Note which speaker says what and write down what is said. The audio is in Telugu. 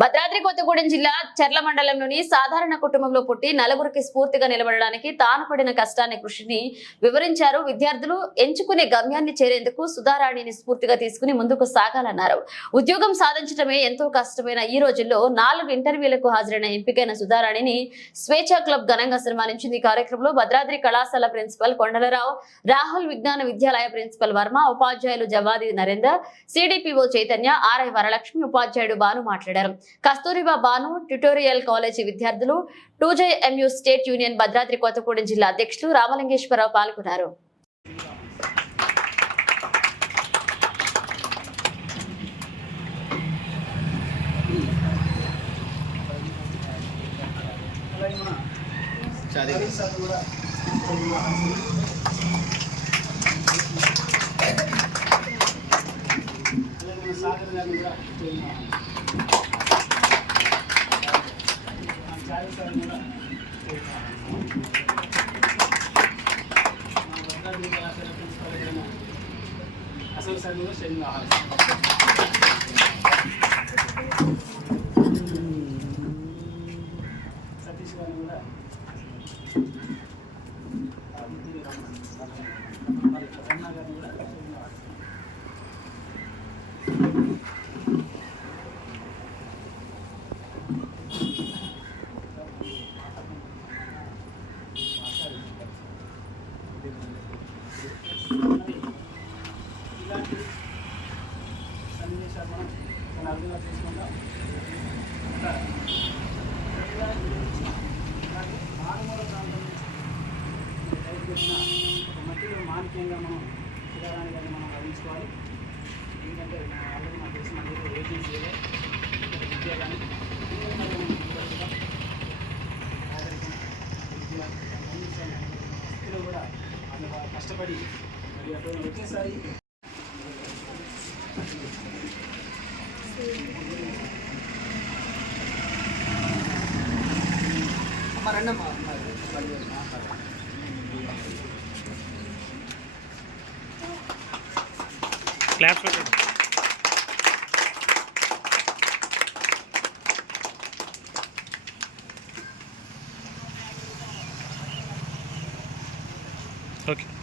Speaker 1: భద్రాద్రి కొత్తగూడెం జిల్లా చర్ల మండలంలోని సాధారణ కుటుంబంలో పుట్టి నలుగురికి స్ఫూర్తిగా నిలబడడానికి తాను పడిన కష్టాన్ని కృషిని వివరించారు. విద్యార్థులు ఎంచుకునే గమ్యాన్ని చేరేందుకు సుధారాణిని స్ఫూర్తిగా తీసుకుని ముందుకు సాగాలన్నారు. ఉద్యోగం సాధించడమే ఎంతో కష్టమైన ఈ రోజుల్లో నాలుగు ఇంటర్వ్యూలకు హాజరైన ఎంపికైన సుధారాణిని స్వేచ్ఛ క్లబ్ ఘనంగా సన్మానించింది. ఈ కార్యక్రమంలో భద్రాద్రి కళాశాల ప్రిన్సిపల్ కొండలరావు రాహుల్ విజ్ఞాన విద్యాలయ ప్రిన్సిపల్ వర్మ ఉపాధ్యాయులు జవాది నరేందర్ సిడిపిఓ చైతన్య ఆర్ఐ వరలక్ష్మి ఉపాధ్యాయుడు బాను మాట్లాడారు. కస్తూరిబా బాను ట్యుటోరియల్ కాలేజీ విద్యార్థులు టూజేఎంయు స్టేట్ యూనియన్ భద్రాద్రి కొత్తగూడెం జిల్లా అధ్యక్షులు రామలింగేశ్వరరావు పాల్గొన్నారు.
Speaker 2: అసలు చదువు శని కావాలి సతీష్ గారిని కూడా మరి రమణ గారిని కూడా శని కావాలి ఇలాంటి సన్నివేశాలు మనం చాలా అర్థంగా చేసుకుంటాం మారుమూల ప్రాంతం నుంచి ఒక మట్టిలో మాణిక్యంగా మనం చిరారాణి గారిని మనం భావించుకోవాలి ఎందుకంటే ఆల్రెడీ నాకు తెలిసిన ఏజెన్సీలో విద్య కానీ విద్య, అన్ని కూడా వాళ్ళు బాగా కష్టపడి మరి అటు ఒకేసారి
Speaker 3: క్లాప్స్ పెట్టండి ಓಕೆ